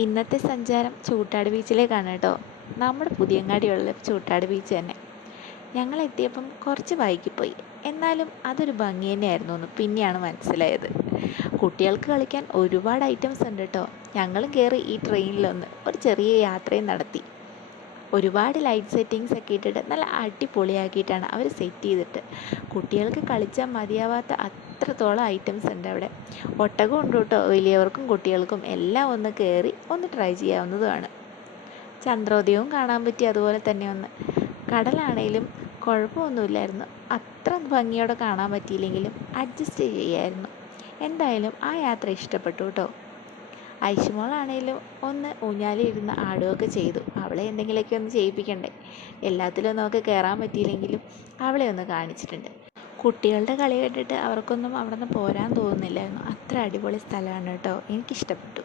ഇന്നത്തെ സഞ്ചാരം ചൂട്ടാട് ബീച്ചിലേക്കാണ് കേട്ടോ. നമ്മുടെ പുതിയങ്ങാടിയുള്ള ചൂട്ടാട് ബീച്ച് തന്നെ. ഞങ്ങൾ എത്തിയപ്പം കുറച്ച് വൈകിപ്പോയി. എന്നാലും അതൊരു ഭംഗി തന്നെയായിരുന്നു എന്ന് പിന്നെയാണ് മനസ്സിലായത്. കുട്ടികൾക്ക് കളിക്കാൻ ഒരുപാട് ഐറ്റംസ് ഉണ്ട് കേട്ടോ. ഞങ്ങളും കയറി ഈ ട്രെയിനിലൊന്ന് ഒരു ചെറിയ യാത്രയും നടത്തി. ഒരുപാട് ലൈറ്റ് സെറ്റിങ്സ് ഒക്കെ ഇട്ടിട്ട് നല്ല അടിപൊളിയാക്കിയിട്ടാണ് അവർ സെറ്റ് ചെയ്തിട്ട്. കുട്ടികൾക്ക് കളിച്ചാൽ മതിയാവാത്ത അത്രത്തോളം ഐറ്റംസ് ഉണ്ട് അവിടെ. ഒട്ടകം ഉണ്ട് കേട്ടോ. വലിയവർക്കും കുട്ടികൾക്കും എല്ലാം ഒന്ന് കയറി ഒന്ന് ട്രൈ ചെയ്യാവുന്നതുമാണ്. ചന്ദ്രോദയവും കാണാൻ പറ്റി. അതുപോലെ തന്നെ ഒന്ന് കടലാണേലും കുഴപ്പമൊന്നുമില്ലായിരുന്നു. അത്ര ഭംഗിയോടെ കാണാൻ പറ്റിയില്ലെങ്കിലും അഡ്ജസ്റ്റ് ചെയ്യായിരുന്നു. എന്തായാലും ആ യാത്ര ഇഷ്ടപ്പെട്ടു കേട്ടോ. ഐഷുമോളാണേലും ഒന്ന് ഊഞ്ഞാലിരുന്ന് ആടുകയൊക്കെ ചെയ്തു. അവളെ എന്തെങ്കിലുമൊക്കെ ഒന്ന് ചെയ്യിപ്പിക്കണ്ടേ. എല്ലാത്തിലും നമുക്ക് കയറാൻ പറ്റിയില്ലെങ്കിലും അവളെ ഒന്ന് കാണിച്ചിട്ടുണ്ട്. കുട്ടികളുടെ കളി കണ്ടിട്ട് അവർക്കൊന്നും അവിടെ നിന്ന് പോരാൻ തോന്നുന്നില്ലായിരുന്നു. അത്ര അടിപൊളി സ്ഥലമാണ് കേട്ടോ. എനിക്കിഷ്ടപ്പെട്ടു.